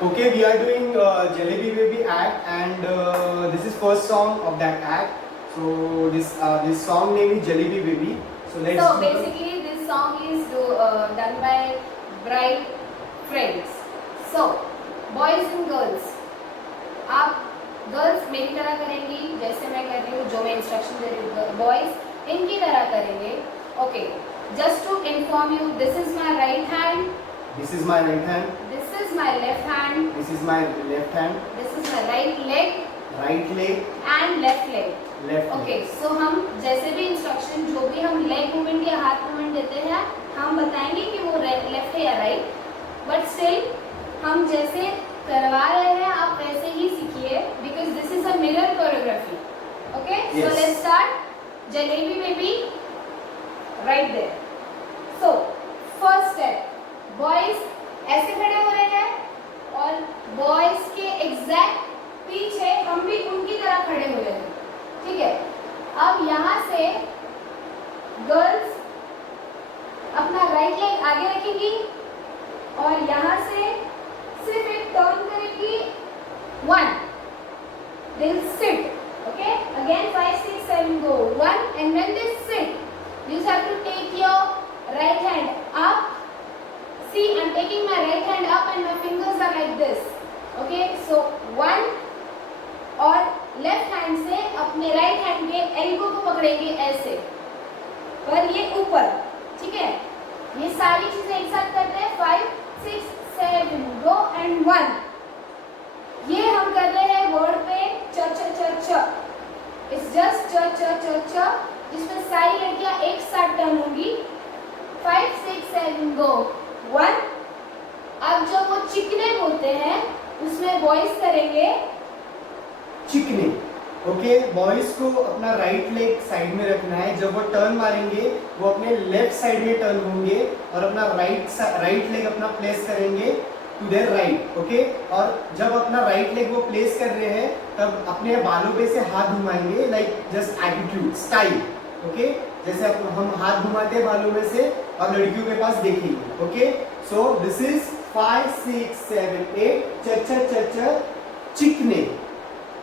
Okay, we are doing Jalebi Baby act, and this is first song of that act. So this song name is Jalebi Baby. So let's. So basically, this song is done by bride friends. So boys and girls, आप girls मेरी तरह करेंगी जैसे मैं कर रही हूँ, जो मैं इंस्ट्रक्शन दे रही हूँ. बॉयज इनकी तरह करेंगे. Okay, just to inform you, this is my right hand. This is my right hand. This is my left hand. This is my left hand. This is my right leg. Right leg. And left leg. Left leg. Okay, so हम जैसे भी instruction, जो भी हम leg movement या हाथ movement देते हैं, हम बताएंगे कि वो लेफ्ट है या राइट. बट स्टिल हम जैसे करवा रहे हैं आप वैसे ही सीखिए, because this is a mirror choreography. Okay, so let's start. Jalebi baby, right there. So first step, boys ऐसे खड़े हो रहे हैं और बॉयज के एग्जैक्ट पीछे हम भी उनकी तरह खड़े हो रहे हैं. ठीक है, अब यहाँ से गर्ल्स अपना राइट लेग आगे रखेंगी और यहाँ से सिर्फ एक टर्न करेंगी. 1, they will sit. Okay, again 5 6 7 go. 1, and when they sit, you have to take your right hand up. See, I'm taking my right hand up and my fingers are like this. Okay, so 1, और left hand से अपने right hand के elbow को पकड़ेंगे ऐसे, पर ये ऊपर. ठीक है, ये सारी चीजें एक साथ करते हैं. 5 6 7 गो एंड 1. ये हम कर रहे हैं वर्ड पे च च च च. इट्स जस्ट च च च च, जिसमें सारी लड़कियां एक साथ टर्न होंगी. 5 6 7 गो 1. अब जो वो चिकने बोलते हैं उसमें बॉयज करेंगे चिकने. ओके, बॉयज को अपना राइट लेग साइड में रखना है. जब वो टर्न मारेंगे वो अपने लेफ्ट साइड में टर्न होंगे और अपना राइट लेग अपना प्लेस करेंगे टू देयर राइट. ओके, और जब अपना राइट लेग वो प्लेस कर रहे हैं तब अपने बालों पे से हाथ घुमाएंगे, like just attitude style. Okay, जैसे हम हाथ घुमाते हैं बालों में से और लड़कियों के पास देखेंगे. ओके, सो दिस इज 5 6 7 8 च च च च चिकने.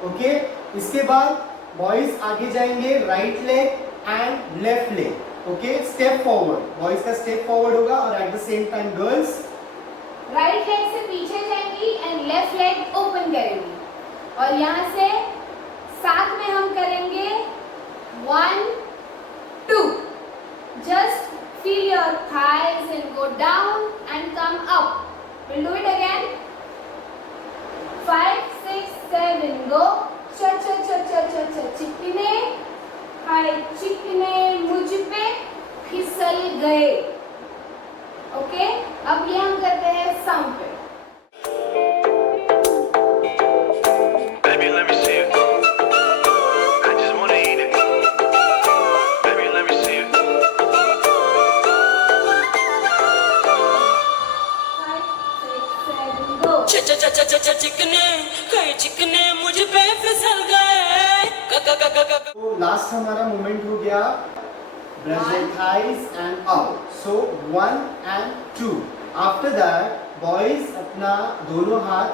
ओके, इसके बाद बॉयज आगे जाएंगे right leg and left leg. Okay, step forward, boys का स्टेप फॉरवर्ड होगा और eight the same time girls right leg से पीछे जाएंगी एंड लेफ्ट लेग ओपन करेंगी. और यहाँ से साथ में हम करेंगे 1 2. Just feel your thighs and go down and come up. We'll do it again. 5 6 7 go. च च च च च च चिकने, हाय चिकने मुझ पे फिसल गए. ओके, अब ये हम करते हैं साउंड पे. Baby, let me see it. I just wanna eat it. Baby, let me see it. 5 6 7 go. चिकने कई चिकने मुझ पे फिसल गए. तो लास्ट हमारा मूवमेंट हो गया brush the thighs and up. So 1 and 2. After that boys अपना दोनों हाथ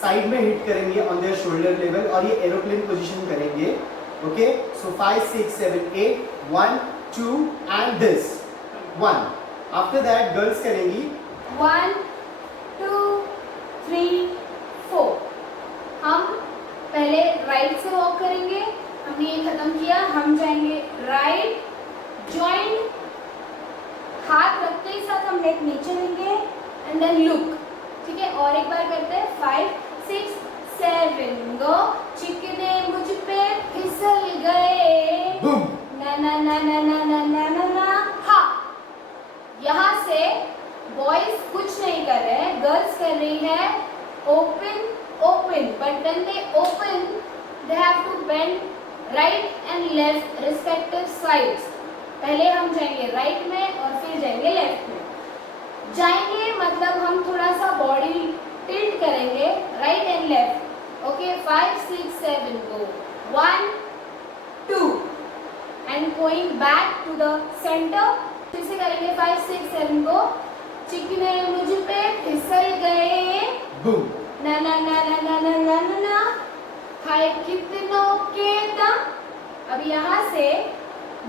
साइड में हिट करेंगे ऑन देयर शोल्डर लेवल और ये एरोप्लेन पोजीशन करेंगे. Okay, so 5 6 7 8 1 2 and this 1. After that girls करेंगी 1 2 3 4. हम पहले राइट से वॉक करेंगे. हमने ये खत्म किया, हम जाएंगे राइट जॉइंट, हाथ रखते ही साथ हम नेक नीचे लेंगे एंड देन लुक. ठीक है, और एक बार करते हैं. 5 6 7 गो. चिकने मुझ पे फिसल गए. बूम. ना ना ना ना ना ना ना ना ना. हा, यहाँ से बॉयज कुछ नहीं कर रहे हैं, गर्ल्स कर रही है open open. But when they open they have to bend right and left respective sides. पहले हम जाएंगे राइट में और फिर जाएंगे लेफ्ट में. जाएंगे मतलब हम थोड़ा सा बॉडी टिल्ट करेंगे right and left. Okay, 5 6 7 go. 1 2 and going back to the center. फिर से करेंगे 5 6 7 go. चिकने मुझ पे फिसल गए. बूम. हाय कितनों के दम। अब यहाँ से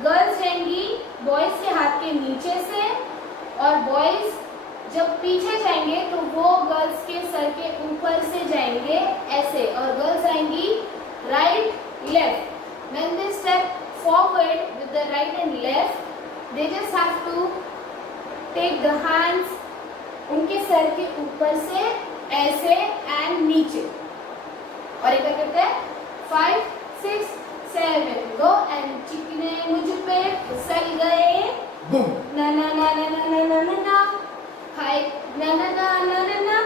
गर्ल्स जाएंगी बॉयज के हाथ के नीचे से, और बॉयज जब पीछे जाएंगे तो वो गर्ल्स के सर के ऊपर से जाएंगे ऐसे, और गर्ल्स आएंगी right left. When they step forward with the right and left, they just have to take the hands उनके सर के ऊपर से ऐसे एंड नीचे, और एक करते हैं 5 6 7 गो, एंड चिकने मुझ पे फिसल गए, बूम। ना ना ना ना ना ना ना ना ना, हाय ना ना ना ना ना ना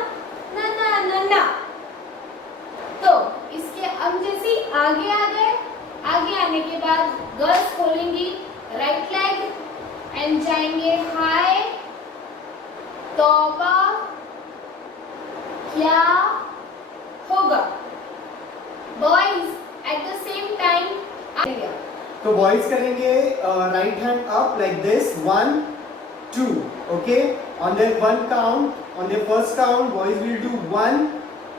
ना ना ना ना। तो इसके अब जैसे आगे आ गए, आगे आने के बाद गर्ल्स खोलेंगी राइट लेग एंड जाएंगे हाय तौबा क्या होगा। Boys at the same time तो बॉयज करेंगे right hand up like this 1 2, okay. On their one count, on their first count boys will do 1,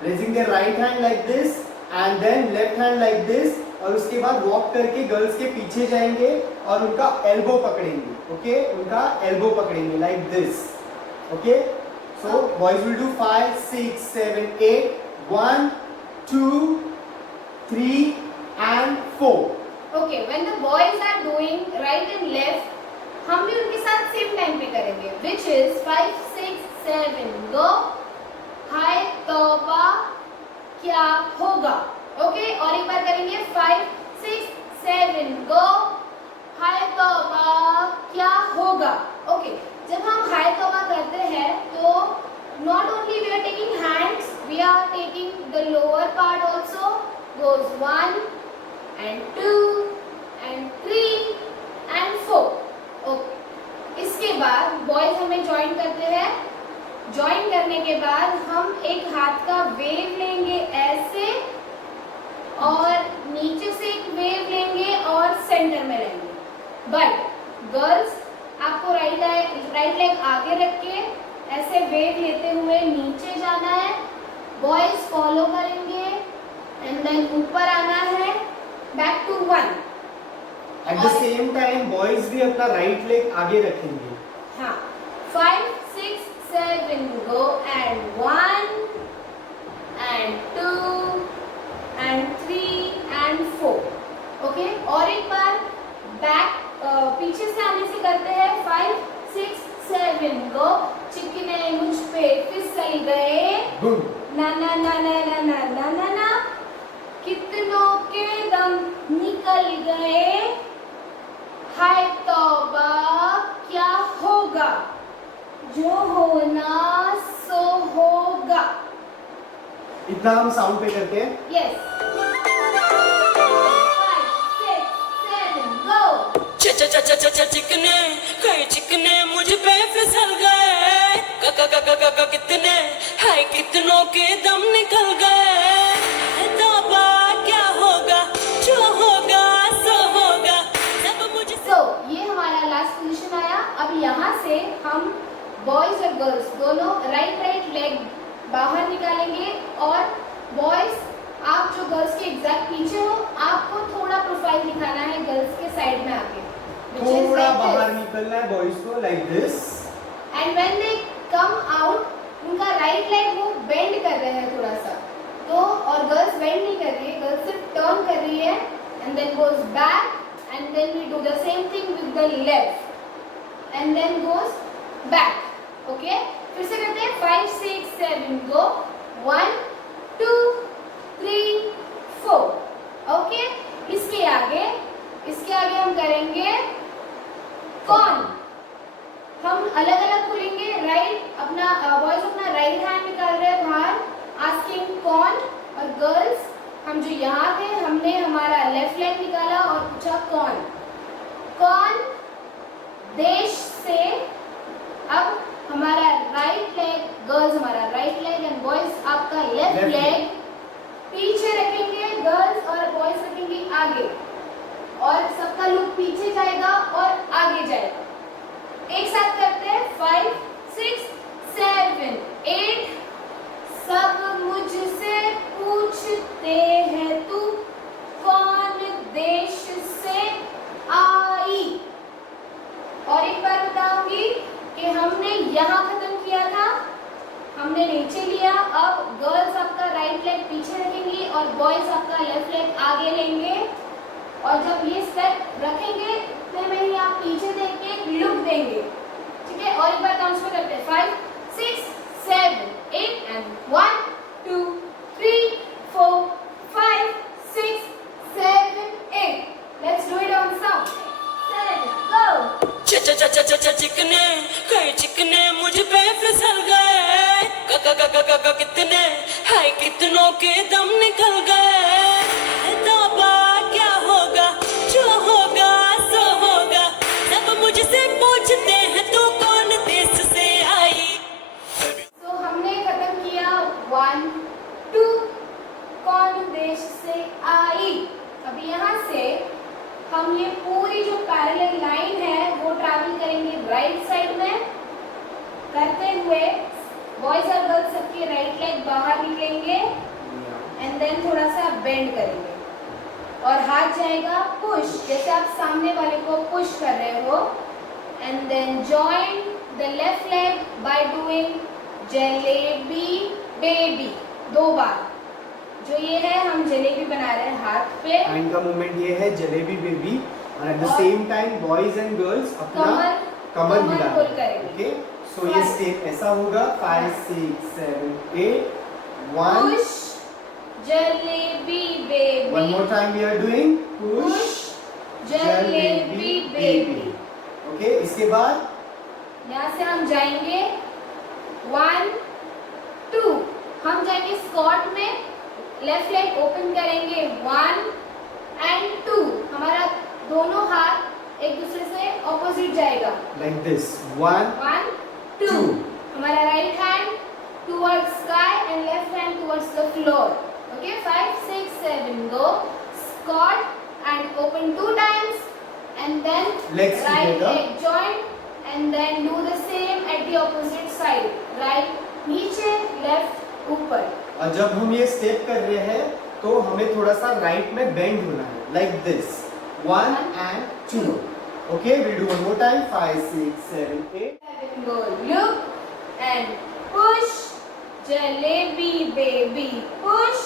raising their right hand like this and then left hand like this, और उसके बाद walk करके girls के पीछे जाएंगे और उनका elbow पकड़ेंगे, ओके। उनका एल्बो पकड़ेंगे like this, okay. So boys will do 5 6 7 8 1 2 3 and 4। Okay. When the boys are doing right and left, हम भी उनके साथ सेम टाइम पे करेंगे, विच इज 5 6 7 गो, हाय तौबा क्या होगा, ओके। और एक बार करेंगे 5 6 7 गो, हाय तौबा क्या होगा, ओके। जब हम हाय तौबा करते हैं तो not only we are taking hands, we are taking the lower part also, goes 1 and 2 and 3 and 4, okay. इसके बाद बॉयज हमें ज्वाइन करते हैं, ज्वाइन करने के बाद हम एक हाथ का वेव लेंगे ऐसे, और नीचे से एक वेव लेंगे और सेंटर में रहेंगे। बट गर्ल्स आपको राइट लेग आगे रख के ऐसे वेव लेते हुए नीचे जाना है, बॉयज फॉलो करेंगे एंड देन ऊपर आना है, back to 1। At the same time boys भी अपना राइट लेग आगे रखेंगे। हाँ, 5 6 7 go, and 1 and 2 and 3 and 4, okay. और एक बार बैक पीछे से आने से करते हैं 5 6 7 गो, चिकने मुझ पे फिसल गए, ना ना ना ना ना ना ना ना ना, कितनों के दम निकल गए, हाय तौबा क्या होगा, जो होना सो होगा। इतना हम साउंड पे करते हैं। यस। 5 6 7 गो। चिकने कई चिकने मुझ पे फिसल गए, कितने हाय कितनों के दम निकल गए, तौबा क्या होगा, जो होगा सो होगा, सब मुझे। तो ये हमारा लास्ट पोजीशन आया। अब यहाँ से हम बॉयज और गर्ल्स दोनों राइट लेग बाहर निकालेंगे, और बॉयज आप जो गर्ल्स के एग्जैक्ट पीछे हो, आपको थोड़ा प्रोफाइल दिखाना है गर्ल्स के साइड में आके, थोड़ा बाहर निकलना है बॉयज को like this, and when they come out उनका राइट लेग वो बेंड कर रहे हैं थोड़ा सा, तो और गर्ल्स बेंड नहीं कर रही है, गर्ल्स सिर्फ टर्न कर रही है and then goes back, and then we do the same thing with the left and then goes back, okay. फिर से करते हैं 5 6 7 गो, 1 2 3 4, ओके। इसके आगे हम करेंगे कौन, हम अलग अलग खुलेंगे, राइट अपना बॉयज अपना राइट हैंड निकाल रहे हैं बाहर, आस्किंग कौन, और गर्ल्स हम जो यहाँ थे हमने हमारा लेफ्ट लेग निकाला और पूछा कौन, कौन देश से। अब हमारा राइट लेग, गर्ल्स हमारा राइट लेग एंड बॉयज आपका लेफ्ट लेग पीछे रखेंगे, गर्ल्स और बॉयज रखेंगे आगे, और सबका लुक पीछे जाएगा और आगे जाएगा। एक साथ करते हैं 5 6 7 8, सब मुझसे पूछते हैं तू नीचे लिया। अब गर्ल्स आपका राइट लेग पीछे रखेंगी और बॉयज आपका लेफ्ट लेग आगे लेंगे। और जब ये स्टेप रखेंगे इतने में ही आप पीछे देख के एक लुक देंगे, ठीक है। और एक बार काउंट्स में करते हैं 5 6 7 8 and 1 2 3 4 5 6 7 8। Let's do it on sound. 7 गो। चिकने कई चिकने मुझ पे फिसल गए, कितने हाय कितनों के दम निकल गए। तौबा क्या होगा, जो होगा सो होगा। सब मुझसे पूछते हैं तू कौन देश से आई। तो हमने खत्म किया 1 2 कौन देश से आई। अब यहाँ से हम ये पूरी जो पैरेलल लाइन है वो ट्रैवल करेंगे राइट साइड में करते हुए। बॉयज और गर्ल्स सबके राइट लेग बाहर निकलेंगे एंड देन थोड़ा सा बेंड करेंगे और हाथ जाएगा पुश, जैसे आप सामने वाले को पुश कर रहे हो। And then join the left leg by doing Jalebi baby 2 बार। जो ये है हम जलेबी बना रहे हैं हाथ पे। हैंड का मूवमेंट ये है जलेबी बेबी। और eight the same time boys and girls अपना कमर हिला पुल करेंगे। ओके, सो ये स्टेप ऐसा होगा 5 6 7 8 1 push jalebi baby. one more time we are doing push push jalebi baby. Okay, इसके बाद यहाँ से हम जाएंगे 1 2। हम जाएंगे स्क्वाट में, लेफ्ट लेग ओपन करेंगे 1 एंड 2। हमारा दोनों हाथ एक दूसरे से ऑपोजिट जाएगा like this 1 1 2। हमारा right hand towards sky and left hand towards the floor. Okay, 5 6 7 go. Squat and open 2 times and then Legs right together. leg join and then do the same at the opposite side। right नीचे, left ऊपर। और जब हम ये step कर रहे हैं तो हमें थोड़ा सा राइट में बेंड होना है like this 1 and 2। Okay, we'll do one more time 5 6 7 8 7 go। look and push jalebi baby, push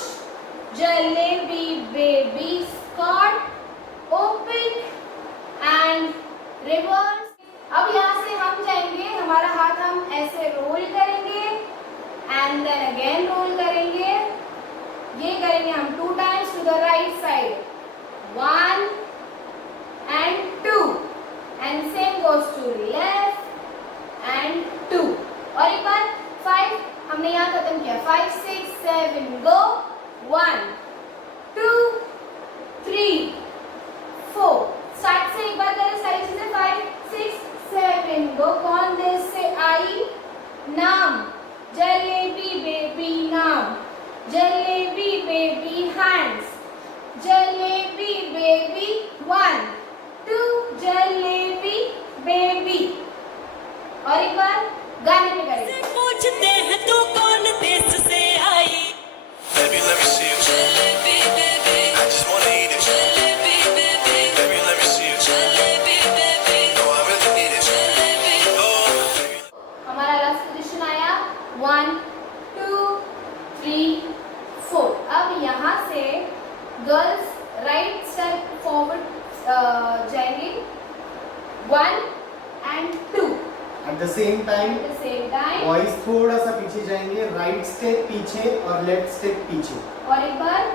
jalebi baby, squat open and reverse. अब यहाँ से हम जाएंगे, हमारा हाथ हम ऐसे रोल करेंगे एंड देन अगेन रोल करेंगे। ये करेंगे हम 2 times to the right side 1 and 2 and same goes to left and 2। और एक बार 5 हमने यहाँ खत्म किया 5 6 7 go 1 2 3 4। स्टार्ट से एक बार करें सारी चीजें 5 6 7 go। कौन देश से आई, नाम जलेबी बेबी, नाम jalebi baby, hands jalebi baby 1 2 jalebi baby. और एक बार गाने में करेंगे। पूछते हैं तू कौन देश से आई। Baby, let me see you. Jalebi baby, I just wanna eat it. Jalebi baby, Baby, let me see you. Jalebi baby, No, I really need it. Jalebi. Oh, baby. हमारा लास्ट पोजीशन आया 1 2 3 4। अब यहाँ से गर्ल्स राइट स्टेप फॉरवर्ड जाएंगे 1 and 2 eight the same time at the same time। Boys थोड़ा सा पीछे जाएंगे, राइट स्टेप पीछे और लेफ्ट स्टेप पीछे। और एक बार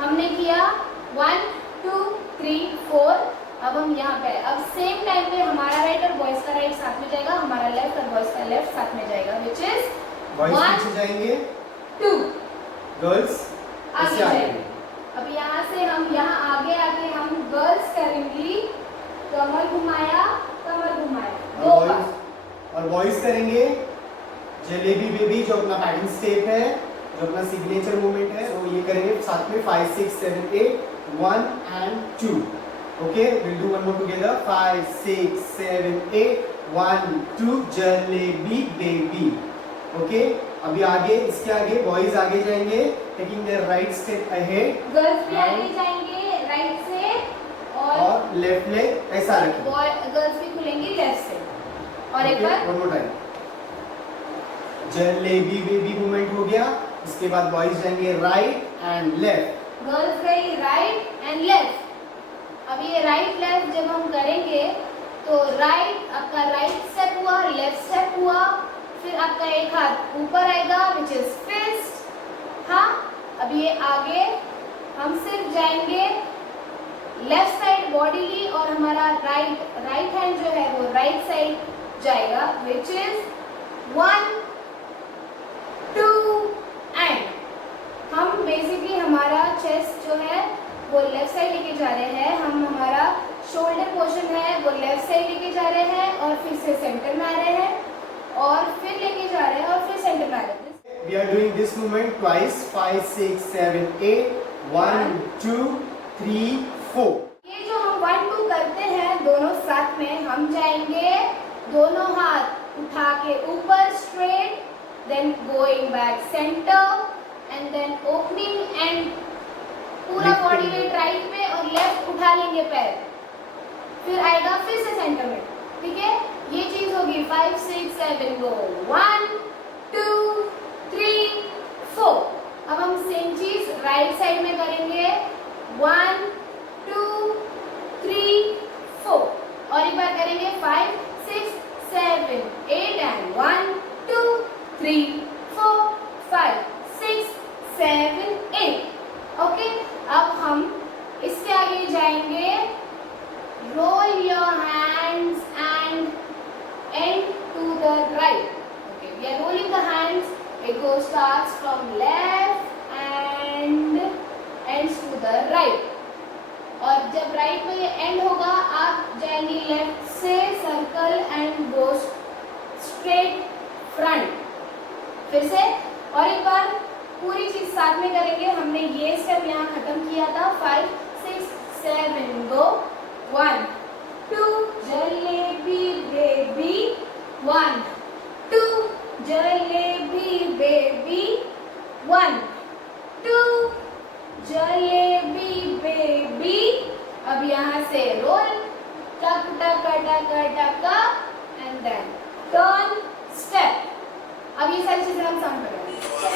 हमने किया 1 2 3 4। अब हम यहाँ पे, अब सेम टाइम पे हमारा राइट और बॉयज का राइट साथ में जाएगा, हमारा लेफ्ट और बॉयज का लेफ्ट साथ में जाएगा, विच इज बॉयज 1 पीछे जाएंगे, 2 गर्ल्स आगे ऐसे आगे। जाएंगे। अब यहाँ से हम यहाँ आगे आके हम गर्ल्स करेंगी कमर घुमाया, दो बार। और बॉयज करेंगे जलेबी बेबी, जो अपना पैटर्न स्टेप है, जो अपना सिग्नेचर मूवमेंट है, वो ये करेंगे साथ में 5 6 7 8 1 and 2। Okay, we'll do one more together 5 6 7 8 1 2 jalebi baby. Okay, अभी आगे, इसके आगे बॉयज आगे जाएंगे taking their right step ahead, girls भी आगे जाएंगे राइट से और लेफ्ट लेग ऐसा रखेंगे। गर्ल्स भी खुलेंगी लेफ्ट से। और एक बार one more time jalebi baby movement हो गया। इसके बाद बॉयज जाएंगे राइट एंड लेफ्ट। गर्ल्स गई राइट एंड लेफ्ट। अब ये राइट लेफ्ट जब हम करेंगे तो राइट आपका राइट स्टेप हुआ, लेफ्ट स्टेप हुआ, फिर आपका एक हाथ ऊपर आएगा विच इज फिस्ट। हाँ, अब ये आगे हम सिर्फ जाएंगे लेफ्ट साइड बॉडी की और हमारा राइट हैंड जो है वो राइट साइड जाएगा विच इज 1 2 एंड हम बेसिकली हमारा चेस्ट जो है वो लेफ्ट साइड लेके जा रहे हैं, हम हमारा शोल्डर पोर्शन है वो लेफ्ट साइड लेके जा रहे हैं और फिर से सेंटर में आ रहे हैं और फिर लेके जा रहे हैं और फिर सेंटर में आ रहे हैं। We are doing this movement twice, 5 6 7 8 1 2 3 4। ये जो हम 1 2 करते हैं दोनों साथ में, हम जाएंगे दोनों हाथ उठा के ऊपर straight, then going back center and then opening and पूरा बॉडी वेट राइट पे और लेफ्ट उठा लेंगे पैर, फिर आएगा फिर से सेंटर में। ठीक है, ये चीज होगी 5 6 7 गो 1 2 3 4। अब हम सेम चीज राइट साइड में करेंगे 1 2 3 4 और एक बार करेंगे 5 6 7 8 एंड 1 2 3 4 5 6 7 8। ओके, अब हम इसके आगे जाएंगे roll your hands and and to the right. Okay, we are rolling the hands, it goes starts from left and ends to the right. और जब राइट में ये एंड होगा आप जाएंगे लेफ्ट से circle and go straight front. फिर से और एक बार पूरी चीज साथ में करेंगे। हमने ये स्टेप यहाँ खत्म किया था 5 6 7 गो 1 2 jalebi baby 1 2 jalebi baby 1 2 jalebi baby. अब यहाँ से रोल टक टक टक टक एंड देन टर्न स्टेप। अब ये सारी चीजें हम साउंड करेंगे। Oh,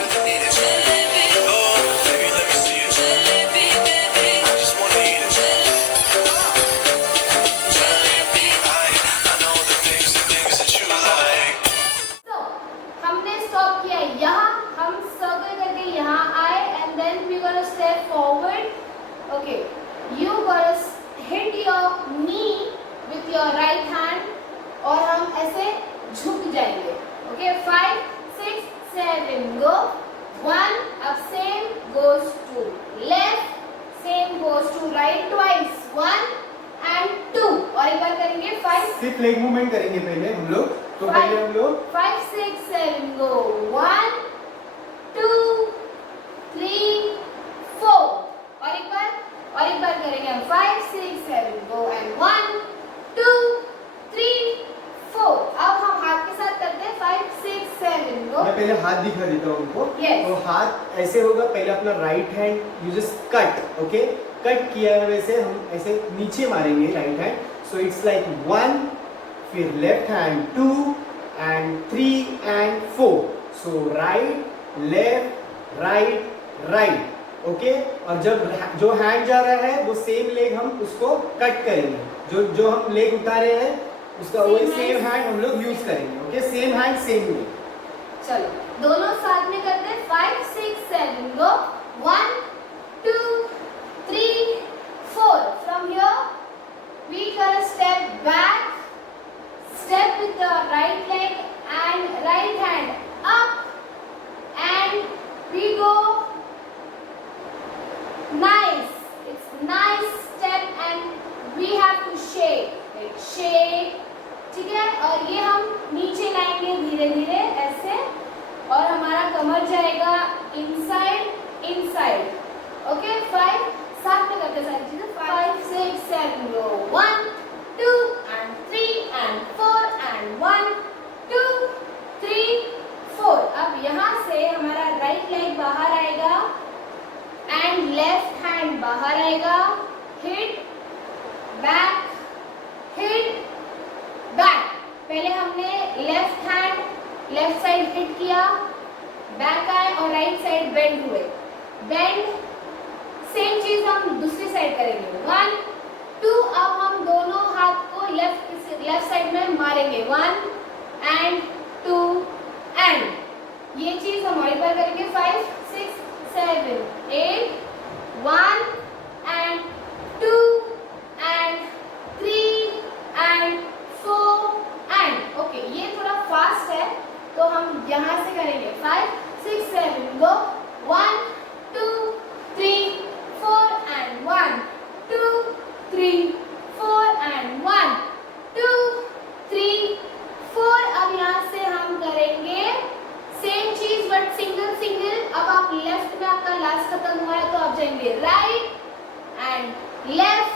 baby, let me see it. I just wanna eat it. Jalebi, I know the things that you like. So, हमने स्टॉप किया यहाँ, हम सर्कल करके यहाँ आए and then we gonna step forward. Okay, you gonna hit your knee with your right hand और हम ऐसे झुक जाएंगे। ओके, 5 6 7 go 1 अब same goes to left, same goes to right twice 1 and 2 और एक बार करेंगे 5 सिर्फ लेग मूवमेंट करेंगे पहले हम लोग। तो पहले हम लोग 5 6 7 go 1 2 3 4 और एक बार करेंगे हम 5 6 7 go and 1 2 3 4। अब हम हाथ के साथ करते हैं 5 6 7 go। मैं पहले हाथ दिखा देता हूँ उनको। Yes। तो हाथ ऐसे होगा, पहले अपना right hand you just cut. Okay, cut किया है वैसे हम ऐसे नीचे मारेंगे right hand. So it's like 1 फिर left hand 2 and 3 and 4। So right left right right. Okay, और जब जो हैंड जा रहा है वो सेम लेग हम उसको कट करेंगे। जो हम लेग उतारे हैं उसका वही सेम हैंड हम लोग यूज करेंगे। Okay, same hand same leg. चलो दोनों साथ में करते हैं 5 6 7 go 1 2 3 4। From here we gonna step back, step with the right leg and right hand up and we go nice. It's nice step and we have to shake, like shake। ठीक है, और ये हम नीचे लाएंगे धीरे धीरे ऐसे और हमारा कमर जाएगा इनसाइड इनसाइड। ओके, 5 साथ में करते सारी चीजें 5 6 7 go 1 2 and 3 and 4 and 1 2 3 4। अब यहाँ से हमारा राइट लेग बाहर आएगा एंड लेफ्ट हैंड बाहर आएगा। Hit back hit back. पहले हमने लेफ्ट लेफ्ट साइड हिट किया, बैक आए और राइट साइड बेंड हुए, बेंड। सेम चीज हम दूसरी साइड करेंगे, 1 2। अब हम दोनों हाथ को लेफ्ट साइड में मारेंगे, 1 and 2 and। ये चीज हम और एक बार करेंगे, 5 6 7 8 1 and 2 and 3 and 4 and। Okay, ये थोड़ा फास्ट है तो हम यहाँ से करेंगे, 5 6 7 गो, 1 2 3 4 and 1 2 3 4 and 1 2 3 4। अब यहाँ से हम करेंगे सेम चीज बट सिंगल सिंगल। अब आप लेफ्ट में आपका लास्ट खत्म हुआ है तो आप जाएंगे right and left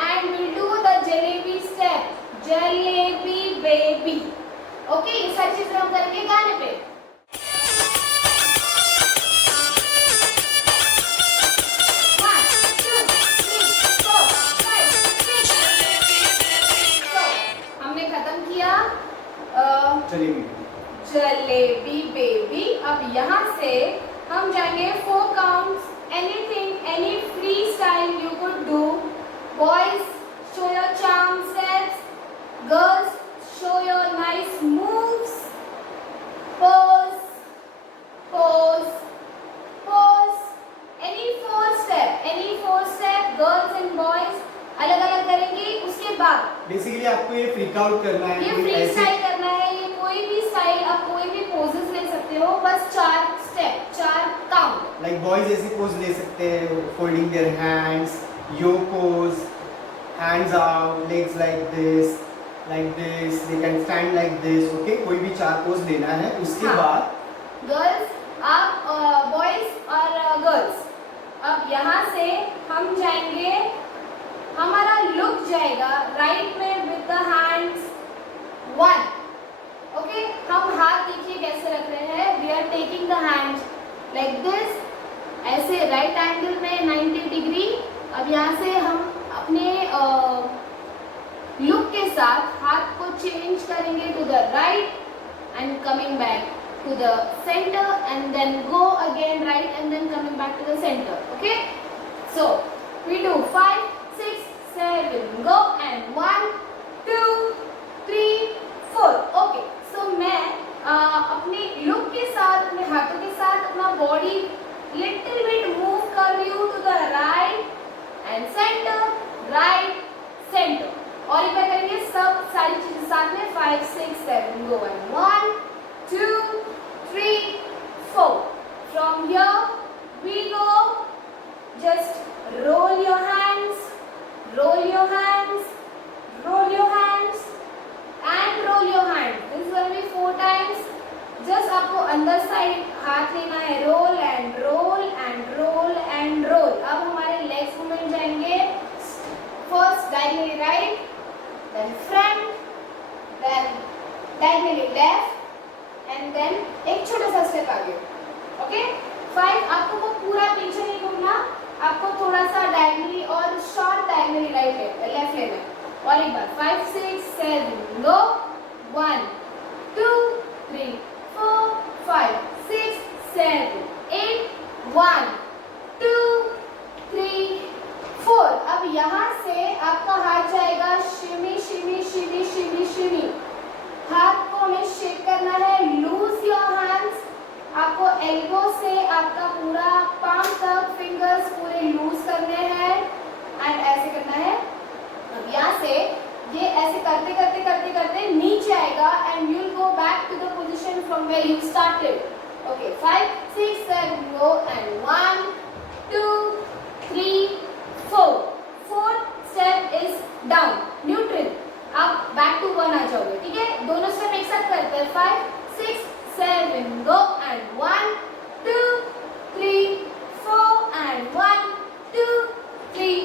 and will do the jalebi step, jalebi baby. Okay, ये सारी चीजें हम करेंगे गाने पे। जलेबी बेबी। अब यहाँ से हम जाएंगे 4 counts, anything, any free style you could do. Boys show your charm steps, girls show your nice moves, pose pose pose. Any 4 step girls and boys अलग अलग करेंगे। उसके बाद बेसिकली आपको ये फ्रीक आउट करना है, ये फ्री स्टाइल करना है। ये कोई भी स्टाइल, आप कोई भी पोजेस ले सकते हो, बस 4 स्टेप, 4 काउंट। लाइक बॉयज ऐसी पोज ले सकते हैं, folding their hands, yo pose, hands out, legs like this, they can stand like this. Okay, कोई भी 4 पोज लेना है। उसके बाद गर्ल्स, आप बॉयज और गर्ल्स, अब यहाँ से हम जाएंगे, हमारा लुक जाएगा राइट में विद द हैंड्स 1। ओके, हम हाथ देखिए कैसे रख रहे हैं, we are taking the hands like this, ऐसे राइट एंगल में 90 डिग्री। अब यहाँ से हम अपने लुक के साथ हाथ को चेंज करेंगे to the right and coming back to the center and then go again right and then coming back to the center. Okay, so we do 5 6 7 go and 1 2 3 4. Okay, so मैं अपने look के साथ, अपने हाथों के साथ अपना बॉडी लिटिल बिट मूव कर रही हूँ to the right and center, right center. और एक बार करेंगे सब सारी चीजें साथ में, 5 6 7 go and 1 2 3 4. From here we go, just roll your hands, roll your hands, roll your hands and roll your hands. This will be 4 times. Just आपको अंदर साइड हाथ लेना है, roll and roll and roll and roll. अब हमारे legs movement जाएंगे, first diagonally right, then front, then diagonally left and then एक छोटा सा स्टेप आगे। ओके, 5, आपको वो पूरा पीछे नहीं घूमना, आपको थोड़ा सा डायगनली और शॉर्ट डायगनली राइट लेफ्ट लेना है। और एक बार 5 6 7 गो, 1 2 3 4 5 6 7 8 1 2 3 4। अब यहाँ से आपका हाथ जाएगा शिमी शिमी शिमी शिमी शिमी। हाथ को हमें शेक करना है, लूज योर हैंड्स। आपको एल्बो से आपका पूरा पाम तक फिंगर्स पूरे लूज करने हैं एंड ऐसे करना है। अब यहाँ से ये ऐसे करते करते करते करते नीचे आएगा and you will go back to the position from where you started. Okay, 5 6 7 go and 1 2 3 4। 4th step is down, neutral. आप बैक टू 1 आ जाओगे। ठीक है, दोनों स्टेप एक साथ करते हैं, 5 6 7 go and 1 2 3 4 and 1 2 3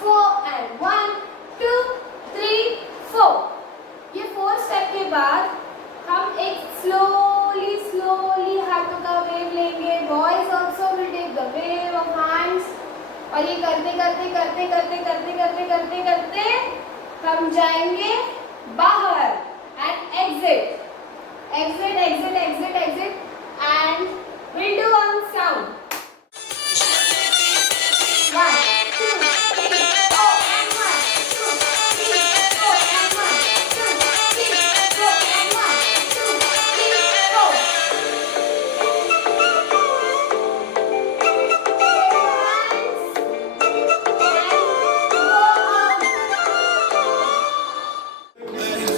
4 and 1 2 3 4। ये 4 स्टेप के बाद हम एक स्लोली स्लोली हाथों का वेव लेंगे। Boys also will take the wave of hands. और ये करते करते करते करते करते करते करते करते हम जाएंगे बाहर and exit. exit, exit, exit, exit, and we'll do on sound. 1, 2, 3, 4, and 1, 2, 3, 4, and 1, 2, 3, 4, and 1, 2, 3, 4.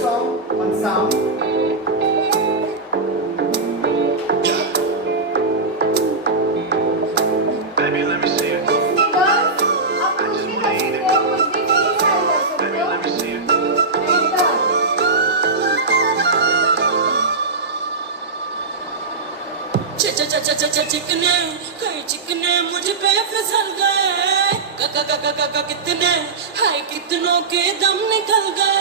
Song on sound. Baby, let me see it. Baby, let me see it. चिकने कई चिकने मुझ पे फिसल गए कितने हाय कितनों के दम निकल गए